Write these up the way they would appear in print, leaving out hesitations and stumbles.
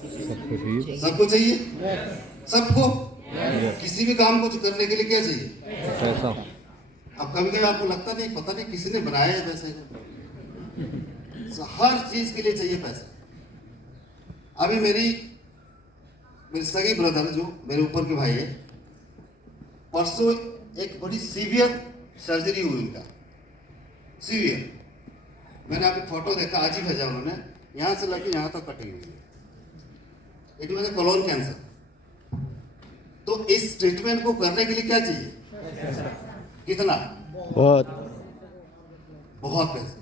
सबको चाहिए, सबको किसी भी काम को करने के लिए क्या चाहिए? पैसा। अब कभी कभी आपको लगता नहीं, पता नहीं किसी ने बनाया है पैसे को। हर चीज के लिए चाहिए पैसा। अभी मेरी सगी ब्रदर जो मेरे ऊपर के भाई है, परसों एक बड़ी सीवियर सर्जरी हुई उनका, सीवियर। मैंने अभी फोटो देखा, आज ही भेजा उन्होंने, यहाँ से लेके यहाँ तक कटी हुई है। It mean colon cancer. तो इस ट्रीटमेंट को करने के लिए क्या चाहिए? कितना? बहुत बहुत पैसे।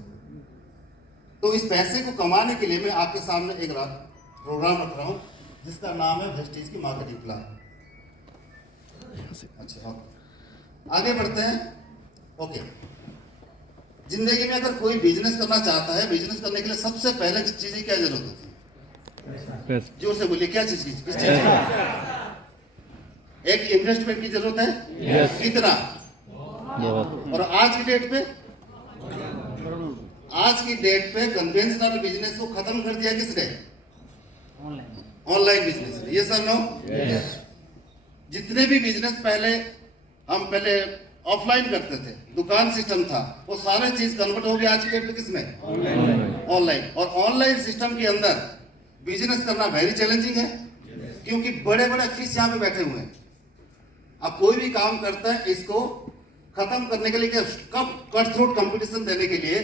तो इस पैसे को कमाने के लिए मैं आपके सामने एक प्रोग्राम रख रहा हूं जिसका नाम है वेस्टेज की मार्केटिंग प्लान। अच्छा, आगे बढ़ते हैं। ओके, जिंदगी में अगर कोई बिजनेस करना चाहता है, बिजनेस करने के लिए सबसे पहले चीज की क्या जरूरत होती है? जोर से बोलिए, क्या चीज की? किस चीज की? एक इन्वेस्टमेंट की जरूरत है। कितना? बहुत। और आज की डेट पे कन्वेंशनल बिजनेस को खत्म कर दिया किसने? Online business. ये सर नो? जितने भी बिजनेस हम पहले ऑफलाइन करते थे, दुकान सिस्टम था, वो सारे चीज कन्वर्ट हो गया आज की डेट में किसमें? ऑनलाइन। और ऑनलाइन सिस्टम के अंदर बिजनेस करना वेरी चैलेंजिंग है, क्योंकि बड़े बड़े फिश यहाँ पे बैठे हुए हैं। अब कोई भी काम करता है, इसको खत्म करने के लिए, कट थ्रोट कंपटीशन देने के लिए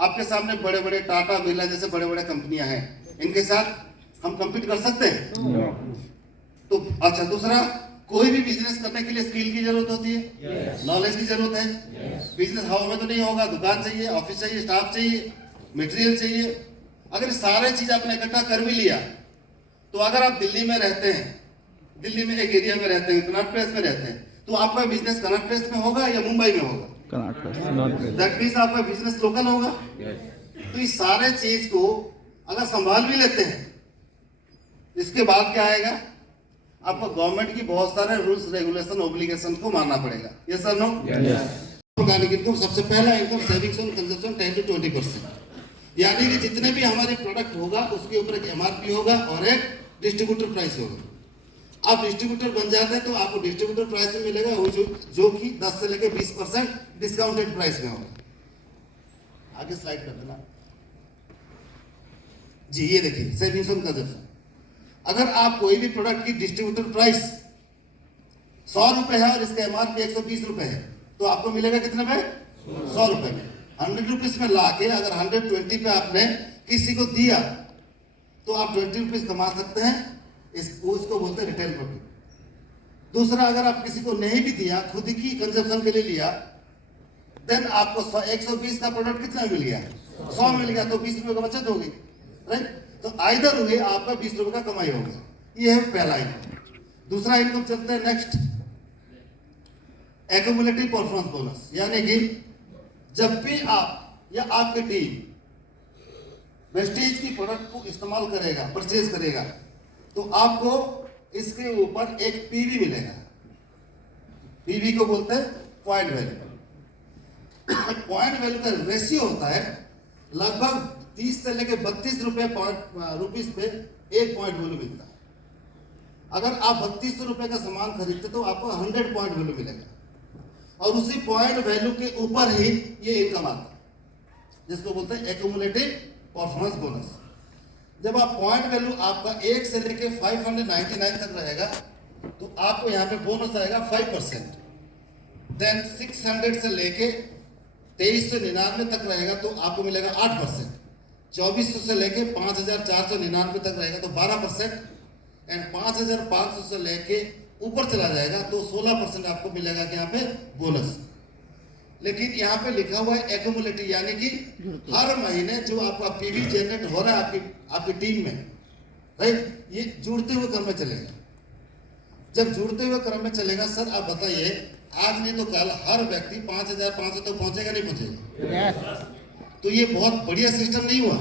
आपके सामने बड़े बड़े टाटा बिरला जैसे बड़े बड़े कंपनियां हैं, इनके साथ हम compete कर सकते हैं? तो अच्छा, दूसरा, कोई भी बिजनेस करने के लिए स्किल की जरूरत होती है, नॉलेज की जरूरत है। बिजनेस हवा में तो नहीं होगा, दुकान चाहिए, ऑफिस चाहिए, स्टाफ चाहिए, मटेरियल चाहिए। अगर सारे चीज आपने इकट्ठा कर भी लिया, तो अगर आप दिल्ली में रहते हैं, दिल्ली में एक एरिया में रहते हैं, कनॉट प्लेस में रहते हैं, तो आपका बिजनेस कनॉट प्लेस में होगा या मुंबई में होगा? दैट मीन्स आपका बिजनेस लोकल होगा। तो इस सारे चीज को अगर संभाल भी लेते हैं, इसके बाद क्या आएगा? आपको गवर्नमेंट की बहुत सारे रूल्स, रेगुलेशन, ऑब्लिगेशन को मानना पड़ेगा। Yes sir no? Organic income, सबसे पहला इनकम सेविंग्स और कंजम्पशन 10 to 20%। यानी कि जितने भी हमारे प्रोडक्ट होगा उसके ऊपर एक एमआरपी होगा और एक डिस्ट्रीब्यूटर प्राइस होगा। आप डिस्ट्रीब्यूटर बन जाते हैं तो आपको डिस्ट्रीब्यूटर प्राइस में मिलेगा वो जो कि 10 से लेकर 20% डिस्काउंटेड प्राइस में होगा। आगे स्लाइड कर देना जी। ये देखिए सेविंग्स और कंजम्पशन। अगर आप कोई भी प्रोडक्ट की डिस्ट्रीब्यूटर प्राइस 100 रुपए है और इसका एमआरपी 120 रुपए है, तो आपको मिलेगा कितने में? 100 रुपए में। 100 रुपीज में लाके अगर 120 पे आपने किसी को दिया, तो आप 20 रुपीज कमा सकते हैं। इसको बोलते हैं रिटेल प्रॉफिट। दूसरा, अगर आप किसी को नहीं भी दिया, खुद की कंजम्पशन के लिए लिया, देन आपको 120 का प्रोडक्ट कितना मिल गया? 100 मिल गया, तो 20 रुपए का बचत होगी, राइट? तो आइदर हुए आपका 20 रुपए का कमाई होगा। ये है पहला इनकम। दूसरा इनकम चलते हैं नेक्स्ट, एक्यूमुलेटिव परफॉर्मेंस बोनस। यानी कि जब भी आप या आपकी टीम वेस्टेज की प्रोडक्ट को इस्तेमाल करेगा, परचेज करेगा, तो आपको इसके ऊपर एक पीवी मिलेगा। पीवी को बोलते हैं पॉइंट वैल्यू। पॉइंट वैल्यू का रेशियो होता है लगभग 30 से लेकर 32 रुपीस पे एक पॉइंट वैल्यू मिलता है। अगर आप 3200 रुपए का सामान खरीदते तो आपको 100 पॉइंट वैल्यू मिलेगा, और उसी पॉइंट वैल्यू के ऊपर ही ये इनकम आता है, जिसको बोलते हैं एक्यूमुलेटिव परफॉर्मेंस बोनस। जब आप पॉइंट वैल्यू आपका 1 से लेके 599 तक रहेगा, तो आपको यहाँ पे बोनस आएगा 5%। देन 600 से लेके 2399 तक रहेगा तो आपको मिलेगा 8%। 2400 से लेके 5499 तक रहेगा तो 12%। एंड 5500 से लेके ऊपर चला जाएगा तो 16% आपको मिलेगा कि यहाँ पे बोनस। लेकिन यहाँ पे लिखा हुआ है एक्यूमुलेटिव, यानी कि हर महीने जो आपका पीवी जनरेट हो रहा है आपकी टीम में, राइट, ये जुड़ते हुए क्रम में चलेगा। जब जुड़ते हुए क्रम में चलेगा, सर आप बताइए, आज नहीं तो कल हर व्यक्ति 5500 तक पहुंचेगा, नहीं पहुंचेगा? तो ये बहुत बढ़िया सिस्टम नहीं हुआ?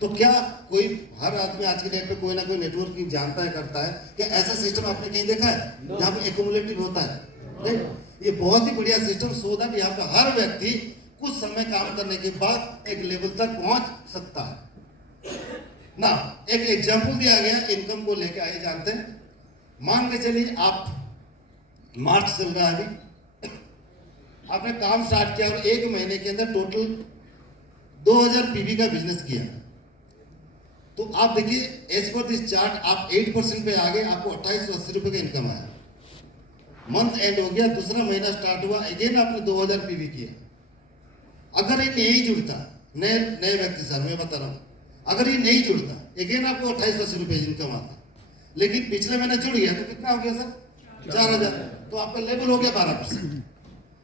तो क्या कोई हर आदमी आज के डेट पे कोई ना कोई नेटवर्किंग जानता है, करता है? क्या ऐसा सिस्टम आपने कहीं देखा है जहाँ पे एक्यूमुलेटिव होता है? राइट, ये बहुत ही बढ़िया सिस्टम, सो दैट यहाँ पे हर व्यक्ति कुछ समय काम करने के बाद एक लेवल तक पहुंच सकता है। ना एक एग्जाम्पल दिया गया इनकम को लेके, आइए जानते हैं। मान के चलिए आप मार्च चल रहा है अभी, आपने काम स्टार्ट किया और एक महीने के अंदर टोटल 2000 पीवी का बिजनेस किया, तो आप देखिए एज पर दिस चार्ट आप 8% पे आ गए, आपको 2880 रुपए का इनकम आया। मंथ एंड हो गया, दूसरा महीना स्टार्ट हुआ, अगेन आपने 2000 पीवी किया। अगर ये नहीं जुड़ता, नए नए व्यक्ति सर मैं बता रहा हूँ, अगर ये नहीं जुड़ता अगेन आपको 2880 रुपए इनकम आता, लेकिन पिछले महीने जुड़ गया तो कितना हो गया सर 4000, तो आपका लेवल हो गया 12%,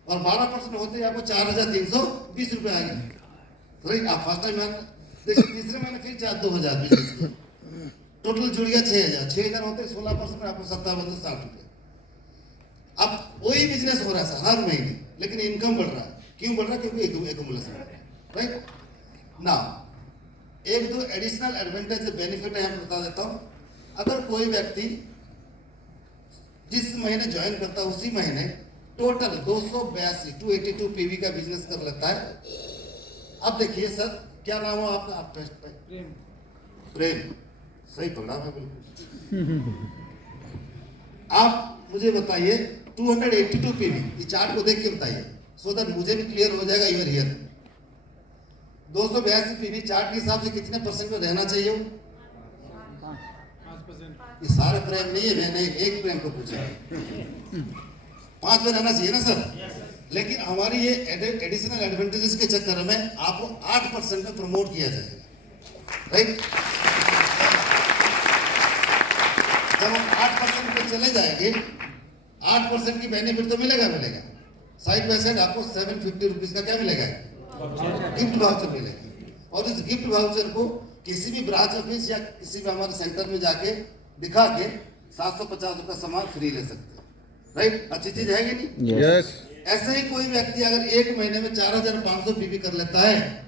और 12% होते ही आपको 4320 रुपए आ गए। राइट, आप फर्स्ट टाइम तीसरे महीने फिर 2000 बिजनेस किया, टोटल जुड़ गया 6000 होते 16% में आपको 5760 रुपए। अब वही बिजनेस हो रहा है सर हर महीने, लेकिन इनकम बढ़ रहा है। क्यों बढ़ रहा है? क्योंकि एक्यूमुलेशन बढ़ रहा है। राइट ना, एक दो एडिशनल एडवांटेज बेनिफिट है, मैं बता देता हूं। अगर कोई व्यक्ति जिस महीने ज्वाइन करता है उसी महीने टोटल 282 पीवी का बिजनेस कर लेता है। अब देखिए सर, क्या नाम हो आपका? आप टेस्ट पे प्रेम, सही पकड़ा मैं बिल्कुल। आप मुझे बताइए 282 पीवी, ये चार्ट को देख के बताइए, सो दैट मुझे भी क्लियर हो जाएगा यूर हियर। 282 पीवी चार्ट के हिसाब से कितने परसेंट में रहना चाहिए? 5%। ये सारे प्रेम नहीं है, मैंने एक प्रेम को पूछा, 5 में रहना चाहिए ना सर। लेकिन हमारी ये एडिशनल एडवांटेजेस के चक्कर में आपको 8% में प्रमोट किया जाएगा। राइट, जब हम 8% पे चले जाएंगे, 8% की बेनिफिट तो मिलेगा। साइड बाय साइड आपको 750 रुपीज का क्या मिलेगा? गिफ्ट वाउचर मिलेगा। और इस गिफ्ट वाउचर को किसी भी ब्रांच ऑफिस या किसी भी हमारे सेंटर में जाके दिखा के 750 रुपये सामान फ्री ले सकते हैं। राइट, अच्छी चीज है कि नहीं? यस। ऐसे ही कोई व्यक्ति अगर एक महीने में 4500 पीवी कर लेता है,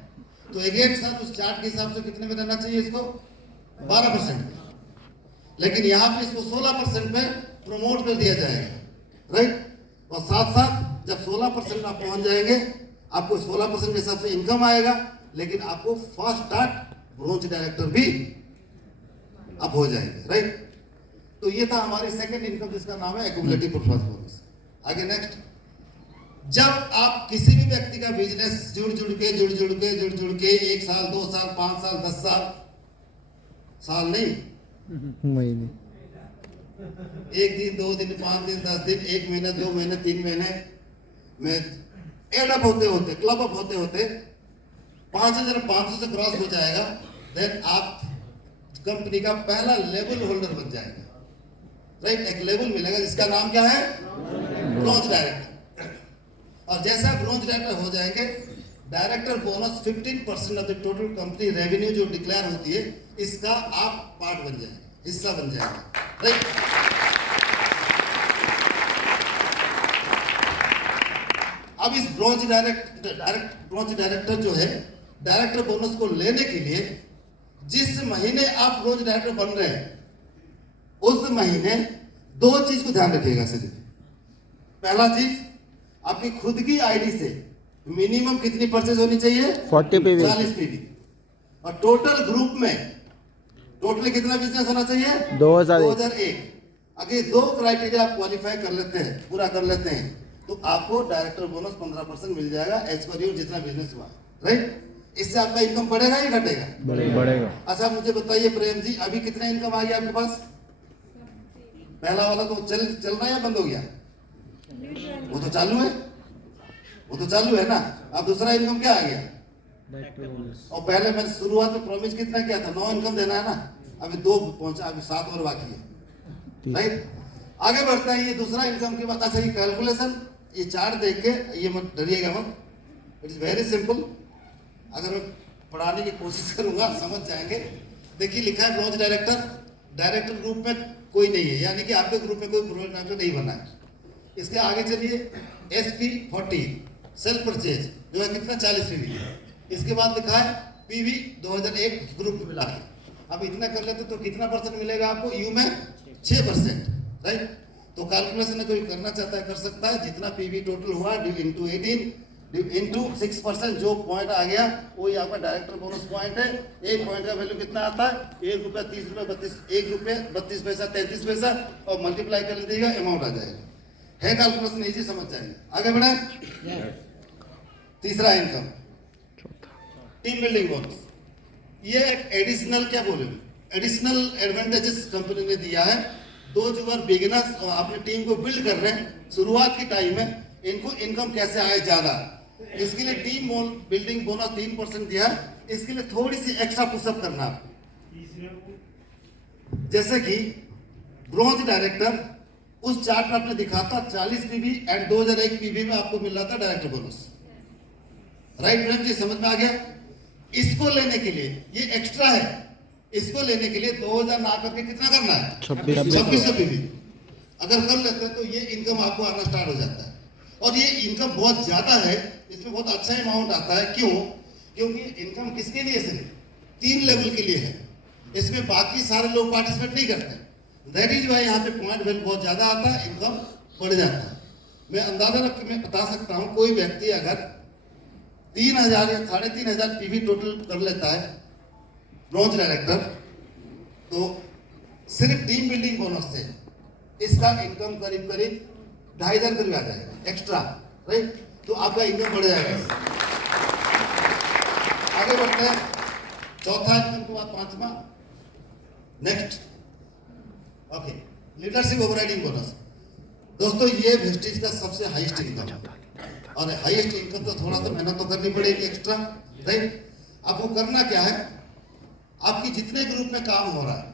तो एक साथ उस चार्ट के हिसाब से कितने में रहना चाहिए इसको? 12%। लेकिन यहाँ पे इसको 16% में प्रमोट कर दिया जाएगा। राइट, और साथ साथ जब 16% आप पहुंच जाएंगे, आपको 16% के हिसाब से इनकम आएगा, लेकिन आपको फर्स्ट स्टार्ट ब्रोंज डायरेक्टर भी आप हो जाएंगे। राइट, तो ये था हमारी सेकंड इनकम, जिसका नाम है एक्यूमुलेटिव परफॉर्मेंस बोनस। आगे नेक्स्ट, जब आप किसी भी व्यक्ति का बिजनेस जुड़ जुड़ के 1 साल 2 साल 5 साल 10 साल नहीं, महीने, 1 दिन 2 दिन 5 दिन 10 दिन 1 महीना 2 महीने 3 महीने में एड अप होते क्लब अप होते 5500 से क्रॉस हो जाएगा, देन आप कंपनी का पहला लेवल होल्डर बन जाएगा। राइट, एक लेवल मिलेगा जिसका नाम क्या है? Bronze director. और जैसा ब्रोंज डायरेक्टर हो जाएंगे, director bonus 15% of the total company revenue जो डिक्लेयर होती है, इसका आप पार्ट बन जाएंगे, हिस्सा बन जाएगा। राइट, अब इस ब्रोंज डायरेक्टर जो है, डायरेक्टर बोनस को लेने के लिए जिस महीने आप ब्रोंज डायरेक्टर बन रहे हैं, उस महीने 2 चीज को ध्यान रखिएगा सिर्फ। पहला चीज, आपकी खुद की आईडी से मिनिमम कितनी परचेज होनी चाहिए? 40 पीवी। 40 पीवी। और टोटल ग्रुप में टोटल कितना बिजनेस होना चाहिए? 2001। अगर 2 क्राइटेरिया आप क्वालिफाई कर लेते हैं, पूरा कर लेते हैं, तो आपको डायरेक्टर बोनस 15% मिल जाएगा एज पर योर जितना बिजनेस हुआ। राइट, इससे आपका इनकम बढ़ेगा या घटेगा? बढ़ेगा। अच्छा मुझे बताइए प्रेम जी, अभी कितना इनकम आ गया आपके पास? पहला वाला तो चल रहा है या बंद हो गया? वो तो चालू है ना। अब दूसरा इनकम क्या आ गया? और पहले मैंने शुरुआत में प्रॉमिस कितना किया था? 9 इनकम देना है ना, अभी 2 पहुंचा, अभी 7 और बाकी है। राइट, आगे बढ़ता है। ये दूसरा इनकम के बाद, अच्छा ये कैलकुलेशन, ये चार्ट देख के ये मत डरिएगा मत, इट इज वेरी सिंपल। अगर मैं पढ़ाने की कोशिश करूंगा समझ जाएंगे। देखिए लिखा है ब्रोंज डायरेक्टर ग्रुप में कोई नहीं है, यानी कि आपके ग्रुप में कोई ब्रोंज डायरेक्टर नहीं बना है। इसके आगे चलिए, SP40 सेल्फ परचेज जो है कितना? 40 पीवी। इसके बाद लिखा है पीवी 2001 ग्रुप मिला के। अब इतना कर लेते तो कितना परसेंट मिलेगा आपको? यू में 6%। राइट, तो कैलकुलेशन कोई करना चाहता है कर सकता है। जितना पीवी टोटल हुआ इंटू 18 इंटू 6% जो पॉइंट आ गया वही आपका डायरेक्टर बोनस पॉइंट है। एक पॉइंट का वैल्यू कितना आता है? ₹1.30 ₹1.32 33 पैसा और मल्टीप्लाई कर लीजिएगा, अमाउंट आ जाएगा। है कैलकुलेशन इजी, समझ जाएंगे। आगे बढ़े। तीसरा इनकम, टीम बिल्डिंग बोनस। ये एक एडिशनल क्या बोले, एडिशनल एडवांटेजेस कंपनी ने दिया है। दो जो बिगिनर्स और अपनी टीम को बिल्ड कर रहे हैं, शुरुआत की टाइम है, इनको इनकम कैसे आए ज्यादा, इसके लिए टीम बिल्डिंग बोनस 3% दिया है। इसके लिए थोड़ी सी एक्स्ट्रा पुशअप करना है। जैसे कि ब्रॉन्ज डायरेक्टर उस चार्ट में आपने दिखा था 40 पीवी एंड 2001 पीवी में आपको मिल रहा था डायरेक्टर बोनस। राइट फ्रेंड जी, समझ में आ गया? इसको लेने के लिए ये एक्स्ट्रा है, इसको लेने के लिए 2000 ना करके कितना करना है? 2600 पीवी। अगर कर लेते हैं तो ये इनकम आपको आना स्टार्ट हो जाता है। और ये इनकम बहुत ज्यादा है, इसमें बहुत अच्छा अमाउंट आता है। क्यों? क्योंकि इनकम किसके लिए? सिर्फ 3 लेवल के लिए है, इसमें बाकी सारे लोग पार्टिसिपेट नहीं करते। दैट इज वाई यहाँ पे पॉइंट वैल्यू बहुत ज्यादा आता है, इनकम बढ़ जाता है। मैं अंदाजा रख के मैं बता सकता हूँ, कोई व्यक्ति अगर 3000 या 3500 पीवी टोटल कर लेता है ब्रॉन्ज डायरेक्टर, तो सिर्फ टीम बिल्डिंग बोनस से इसका इनकम करीब 2500 करीब आ जाएगा एक्स्ट्रा। राइट, तो आपका इनकम बढ़ जाएगा। आगे बढ़ते हैं। चौथा इनकम के बाद पांचवा, next okay, leadership overriding bonus. दोस्तों ये वेस्टेज का सबसे हाईएस्ट इनकम है, और हाईएस्ट इनकम तो थोड़ा सा मेहनत तो करनी पड़ेगी एक्स्ट्रा। राइट, आपको करना क्या है, आपकी जितने ग्रुप में काम हो रहा है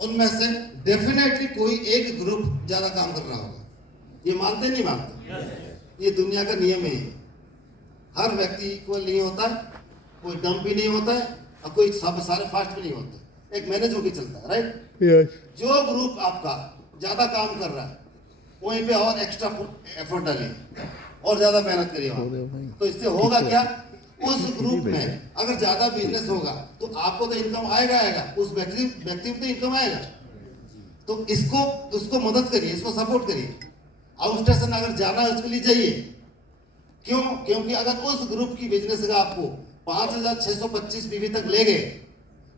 उनमें से डेफिनेटली कोई एक ग्रुप ज्यादा काम कर रहा होगा। ये मानते नहीं मानते? ये दुनिया का नियम है। हर व्यक्ति इक्वल नहीं होता, कोई डम भी नहीं होता है और कोई सब सारे फास्ट भी नहीं होते। एक मैनेज होकर चलता है। राइट, जो ग्रुप आपका ज्यादा काम कर रहा है वहीं पे और एक्स्ट्रा एफर्ट डालिए और ज्यादा मेहनत करिए। तो इससे होगा क्या, उस ग्रुप में अगर ज्यादा बिजनेस होगा तो आपको तो इनकम आएगा, उस व्यक्ति को तो इनकम आएगा। तो उसको मदद करिए, इसको सपोर्ट करिए। आउट स्टेशन अगर जाना है उसके लिए जाइए। क्यों? क्योंकि अगर उस ग्रुप की बिजनेस का आपको 5625 पीवी तक ले गए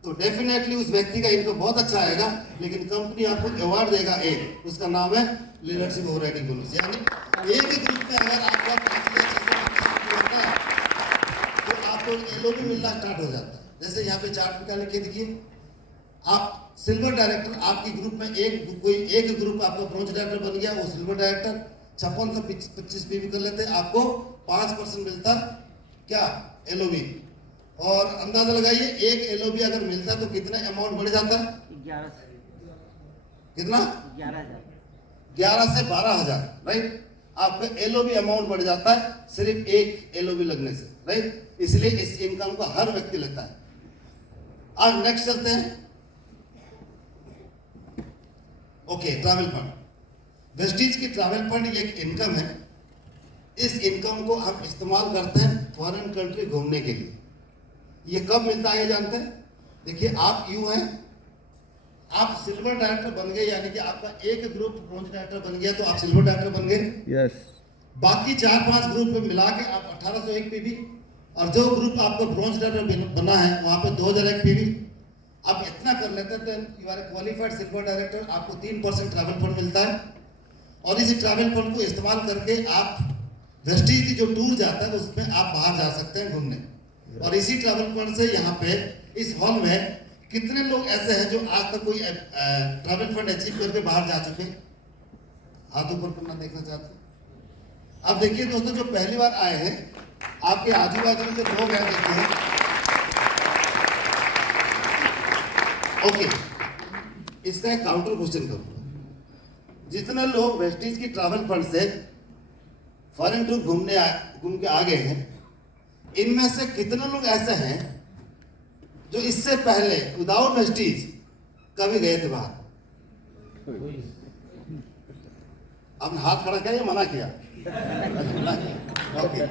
तो डेफिनेटली उस व्यक्ति का इनकम बहुत अच्छा आएगा, लेकिन कंपनी आपको अवार्ड देगा एक, उसका नाम है लीडरशिप ओवरराइडिंग बोनस। यानी एक ग्रुप में अगर आपका 5625 होता है तो आपको एलओबी मिलना स्टार्ट हो जाता है। जैसे यहाँ पे चार्ट में क्या लिखे देखिए, आप सिल्वर डायरेक्टर, आपकी ग्रुप में एक ग्रुप आपका ब्रॉन्ज डायरेक्टर बन गया, वो सिल्वर डायरेक्टर 5625 पीवी कर लेते हैं, आपको 5% मिलता क्या, एलओबी। और अंदाजा लगाइए एक एलओबी अगर मिलता तो कितना अमाउंट बढ़ जाता? 11 से कितना? 11,000 से 12,000। राइट, आपका एलओबी अमाउंट बढ़ जाता है सिर्फ एक एलओबी लगने से। राइट, इसलिए इस इनकम को हर व्यक्ति लेता है। अब नेक्स्ट चलते हैं। Okay, travel fund. वेस्टीज की ट्रैवल फंड ये एक इनकम है। इस इनकम को हम इस्तेमाल करते हैं फॉरेन कंट्री घूमने के लिए। ये कब मिलता है ये जानते हैं? देखिए, आप यूं हैं, आप सिल्वर डायरेक्टर बन गए, यानी कि आपका एक ग्रुप ब्रॉन्ज डायरेक्टर बन गया तो आप सिल्वर डायरेक्टर बन गए। यस। बाकी 4-5 ग्रुप में मिला के आप 1801 पीवी, और जो ग्रुप आपका ब्रॉन्ज डायरेक्टर बना है वहां पे 2001 पीवी। आप इतना कर लेते हैं तो you are a qualified silver director. आपको 3% ट्रैवल फंड मिलता है, और इस ट्रैवल फंड को इस्तेमाल करके आप वेस्टीज की जो टूर जाता है उसमें आप बाहर जा सकते हैं घूमने। और इसी ट्रैवल फंड से यहाँ पे इस हॉल में कितने लोग ऐसे हैं जो आज तक कोई ट्रैवल फंड अचीव करके बाहर जा चुके? हाथ ऊपर करना देखना चाहते हैं। अब देखिए दोस्तों, जो पहली बार आए हैं, आपके आजू बाजू में जो लोग हैं देखिए, ओके, इसका एक काउंटर क्वेश्चन करूंगा। जितने लोग वेस्टीज की ट्रैवल फंड से फॉरेन टूर घूम के आ गए हैं, इनमें से कितने लोग ऐसे हैं जो इससे पहले विदाउट वेस्टीज कभी गए थे बाहर? आपने हाथ खड़ा किया या मना किया? ओके,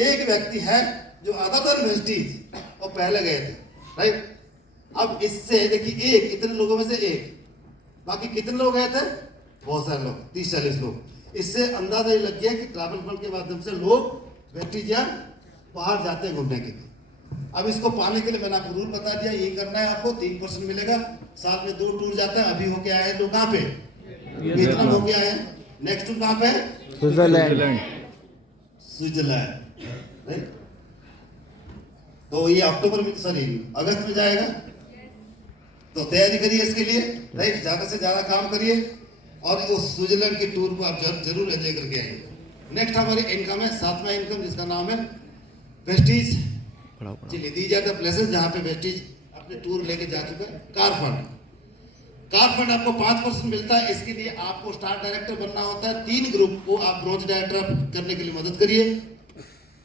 एक व्यक्ति है जो अदर देन वेस्टीज और पहले गए थे। राइट, अब इससे देखिए, एक इतने लोगों में से एक, बाकी कितने लोग गए थे? बहुत सारे लोग, 30-40 लोग। इससे अंदाजा ये लग गया कि ट्रैवल फंड के माध्यम से लोग वेस्टिजियन बाहर जाते हैं घूमने के लिए। अब इसको पाने के लिए मैंने आपको रूल बता दिया, ये करना है आपको, 3% मिलेगा। साल में 2 टूर जाता है। अभी होके आए हैं लोग कहाँ पे, वियतनाम होके आए हैं। नेक्स्ट टूर कहाँ पे, स्विट्जरलैंड। Switzerland, right. तो ये अक्टूबर में, सॉरी अगस्त में जाएगा, तो तैयारी करिए इसके लिए, राइट। ज्यादा से ज्यादा काम करिए और उस स्विट्जरलैंड की टूर को आप जरूर एंजॉय करके आइए। नेक्स्ट हमारी इनकम है 7वां इनकम, जिसका नाम है वेस्टिज। चलिए, दीज आर द प्लेसेस जहां पे वेस्टिज अपने टूर लेके जा चुका है। कार फंड, कार फंड आपको 5% मिलता है। इसके लिए आपको स्टार डायरेक्टर बनना होता है। 3 ग्रुप को आप ब्रॉन्ज डायरेक्टर करने के लिए मदद करिए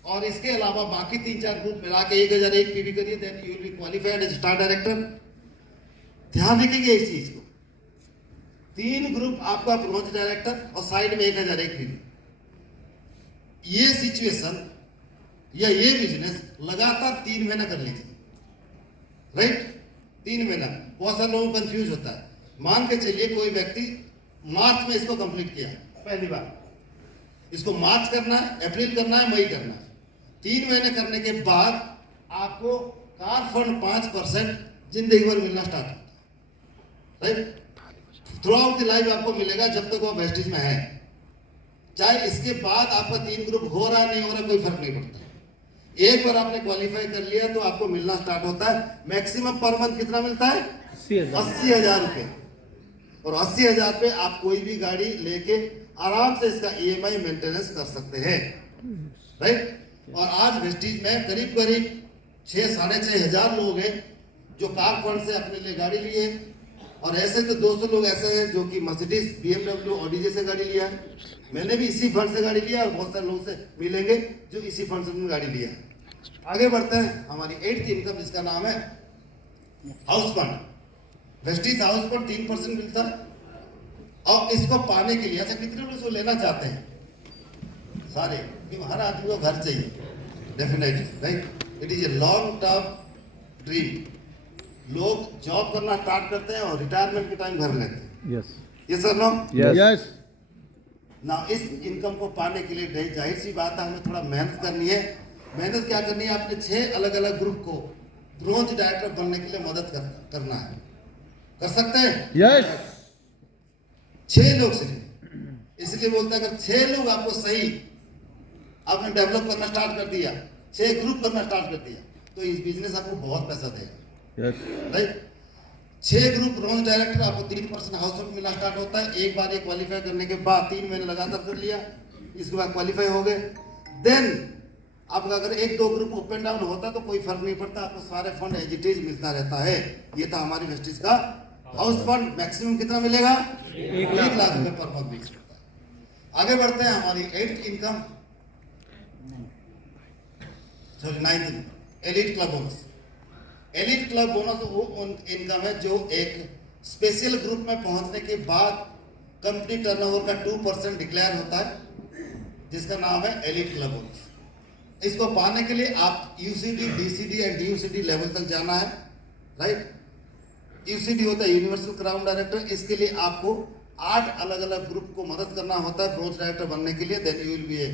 और इसके अलावा बाकी 3-4 ग्रुप मिला के 1001 पीवी करिए, then you will be qualified as star director. ध्यान रखिएगा इस चीज को, 3 ग्रुप आपका ब्रॉन्ज डायरेक्टर और साइड में 1001 पीवी। ये सिचुएशन या ये बिजनेस लगातार 3 महीना कर लीजिए, राइट। 3 महीना बहुत सारे लोगों को कंफ्यूज होता है। मान के चलिए कोई व्यक्ति मार्च में इसको कंप्लीट किया पहली बार, इसको मार्च करना है, अप्रैल करना है, मई करना है। 3 महीने करने के बाद आपको कार फंड 5% जिंदगी भर मिलना स्टार्ट होता है, right. Through out the life आपको मिलेगा जब तक वो वेस्टिज में है। चाहे इसके बाद आपका 3 ग्रुप हो रहा नहीं हो रहा, कोई फर्क नहीं पड़ता। एक बार आपने क्वालिफाई कर लिया तो आपको मिलना स्टार्ट होता है। मैक्सिमम पर मंथ कितना मिलता है, 80,000 रुपए। और 80,000 पे आप कोई भी गाड़ी लेके आराम से इसका EMI मेंटेनेंस कर सकते हैं, राइट। और आज वेस्टिज में करीब 6-6.5 हजार लोग हैं जो कार फंड से अपने लिए गाड़ी लिए। और ऐसे तो 200 लोग ऐसे हैं जो कि मर्सिडीज, BMW, ऑडी से गाड़ी लिया है। मैंने भी इसी फंड से गाड़ी लिया और बहुत सारे लोगों से मिलेंगे जो इसी फंड से गाड़ी लिया है। आगे बढ़ते हैं, हमारी 8th इनकम जिसका नाम है house fund. Vestige house fund 3% मिलता है और इसको पाने के लिए ऐसा कितने लोग इसको लेना चाहते हैं, सारे, क्योंकि हर आदमी को घर चाहिए definitely, right. It is a long term dream. लोग जॉब करना स्टार्ट करते हैं और रिटायरमेंट के टाइम घर लेते हैं। Yes sir, no? यस। ना इस इनकम को पाने के लिए जाहिर सी बात है हमें थोड़ा मेहनत करनी है। मेहनत क्या करनी है, आपने 6 अलग अलग ग्रुप को ब्रॉन्ज डायरेक्टर बनने के लिए मदद करना है। कर सकते हैं? यस। 6 लोग सिर्फ, इसलिए बोलते हैं अगर 6 लोग आपको सही आपने डेवलप करना स्टार्ट कर दिया, 6 ग्रुप करना स्टार्ट कर दिया, तो इस बिजनेस आपको बहुत पैसा देगा, राइट। 6 ग्रुप ब्रॉन्ज डायरेक्टर, आपको 3% हाउस होल्ड मिलना स्टार्ट होता है। एक बार ये क्वालिफाई करने के बाद 3 महीने लगातार कर लिया, इसके बाद क्वालिफाई हो गए, देन आपका अगर 1-2 ग्रुप ओपन डाउन होता तो कोई फर्क नहीं पड़ता, आपको सारे फंड एज इट इज मिलता रहता है। ये था हमारी वेस्टिज का हाउस फंड। मैक्सिमम कितना मिलेगा, 1 लाख रुपए पर मंथ मिल सकता है। आगे बढ़ते हैं, हमारी 8th income, sorry 9th income, elite club bonus. Elite club bonus वो इनकम है जो एक स्पेशल ग्रुप में पहुंचने के बाद कंपनी टर्नओवर का 2% डिक्लेयर होता है, जिसका नाम है एलीट क्लब बोनस। इसको पाने के लिए आप UCD, DCD and DUCD level तक जाना है, राइट। UCD होता है यूनिवर्सल क्राउन डायरेक्टर। इसके लिए आपको 8 अलग अलग ग्रुप को मदद करना होता है ब्रॉन्ज डायरेक्टर बनने के लिए, then you will be a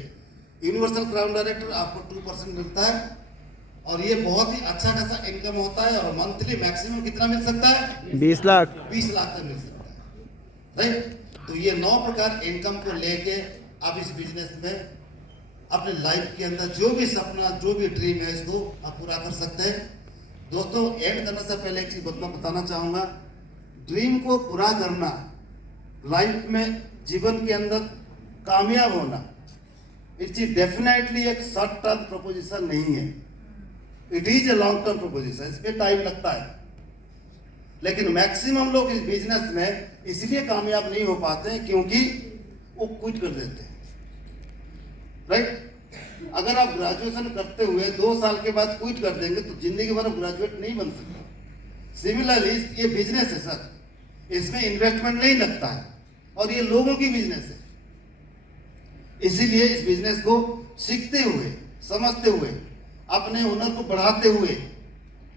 universal crown director. आपको 2% मिलता है और ये बहुत ही अच्छा खासा इनकम होता है। और मंथली मैक्सिमम कितना मिल सकता है, 20 लाख। 20 लाख तक मिल सकता है, राइट। तो ये 9 प्रकार इनकम को लेके आप इस बिजनेस में अपने लाइफ के अंदर जो भी सपना, जो भी ड्रीम है, इसको आप पूरा कर सकते हैं। दोस्तों, एंड करने से पहले एक चीज बताना चाहूंगा, ड्रीम को पूरा करना, लाइफ में जीवन के अंदर कामयाब होना, इट इज डेफिनेटली एक शॉर्ट टर्म प्रोपोजिशन नहीं है, it is a long term proposition. इसमें टाइम लगता है, लेकिन मैक्सिमम लोग इस बिजनेस में इसलिए कामयाब नहीं हो पाते हैं क्योंकि वो क्विट कर देते हैं, राइट। अगर आप ग्रेजुएशन करते हुए 2 साल के बाद क्विट कर देंगे तो जिंदगी भर ग्रेजुएट नहीं बन सकते। सिमिलरली ये बिजनेस है सर, इसमें इन्वेस्टमेंट नहीं लगता है और ये लोगों की बिजनेस है। इसीलिए इस बिजनेस को सीखते हुए, समझते हुए, अपने हुनर को बढ़ाते हुए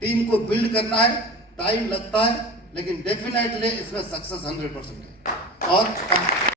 टीम को बिल्ड करना है। टाइम लगता है लेकिन डेफिनेटली इसमें सक्सेस 100% है। और